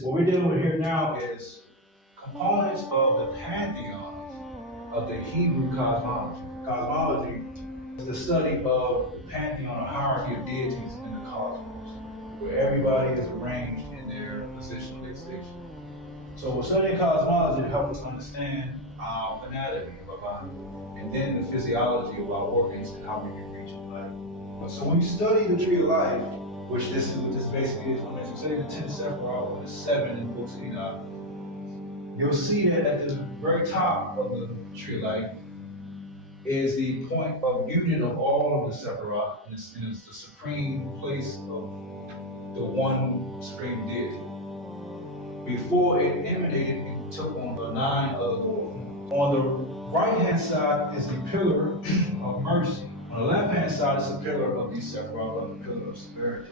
What we're dealing with here now is components of the pantheon of the Hebrew cosmology. Cosmology is the study of the pantheon, a hierarchy of deities in the cosmos, where everybody is arranged in their position, their station. So we're studying cosmology to help us understand our anatomy of our body, and then the physiology of our organs and how we can reach life. So when you study the tree of life, which this is what this basically is, when you study the 10 Sephiroth and the 7 in the books of Enoch, you'll see that at the very top of the tree of life is the point of union of all of the Sephiroth, and it's the supreme place of the one supreme deity. Before it emanated and took on the 9 other forms. On the right-hand side is the pillar of mercy. On the left-hand side is the pillar of the Sephiroth, or the pillar of severity.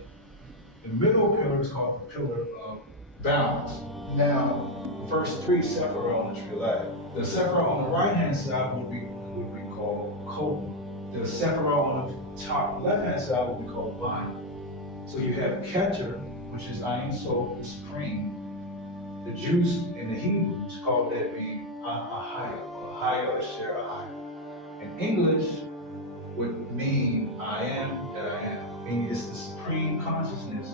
The middle pillar is called the pillar of balance. Now, the first 3 Sephiroth on the tree of life. The Sephiroth on the right-hand side would be called Kobal. The Sephiroth on the top left-hand side would be called Body. So you have Keter, which is Ein Sof, the supreme. The Jews and the Hebrews called that being Ahaya, Asher Ahaya. In English would mean I am that I am, meaning it's the supreme consciousness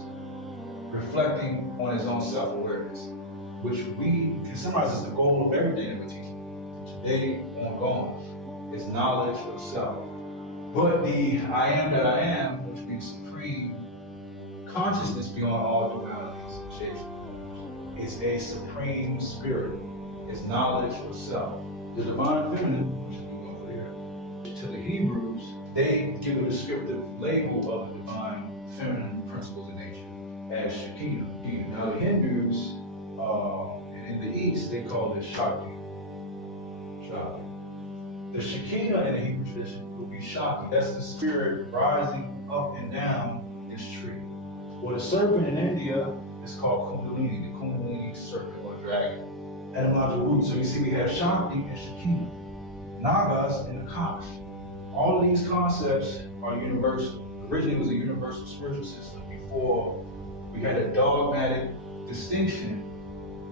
reflecting on his own self-awareness, which we can summarize as the goal of everything that we teach. Today, ongoing, is knowledge of self. But the I am that I am, which means supreme consciousness beyond all dualities and shapes, is a supreme spirit, is knowledge of self. The divine feminine, which we go here, to the Hebrews, they give a descriptive label of the divine feminine principles of nature as Shekinah. Now the Hindus, in the East, they call it Shakti. The Shekinah in the Hebrew tradition would be Shakti. That's the spirit rising up and down this tree. Well, the serpent in India is called Kundalini, the Kundalini serpent or dragon. Etymological root. So you see we have Shakti and Shekinah, Nagas and Akash. All of these concepts are universal. Originally it was a universal spiritual system before we had a dogmatic distinction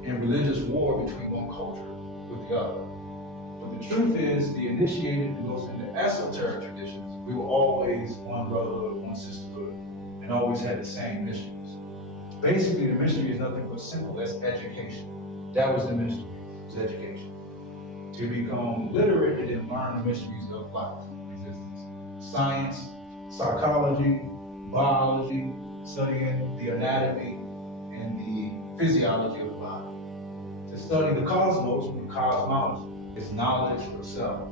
in religious war between one culture with the other. But the truth is, the initiated and those in the esoteric traditions, we were always one brotherhood, one sisterhood, and always had the same mysteries. Basically, the mystery is nothing but simple as education. That was the mystery, was education. To become literate and then learn the mysteries of life, existence. Science, psychology, biology, studying the anatomy and the physiology of the body. To study the cosmos, the cosmology, is knowledge of self.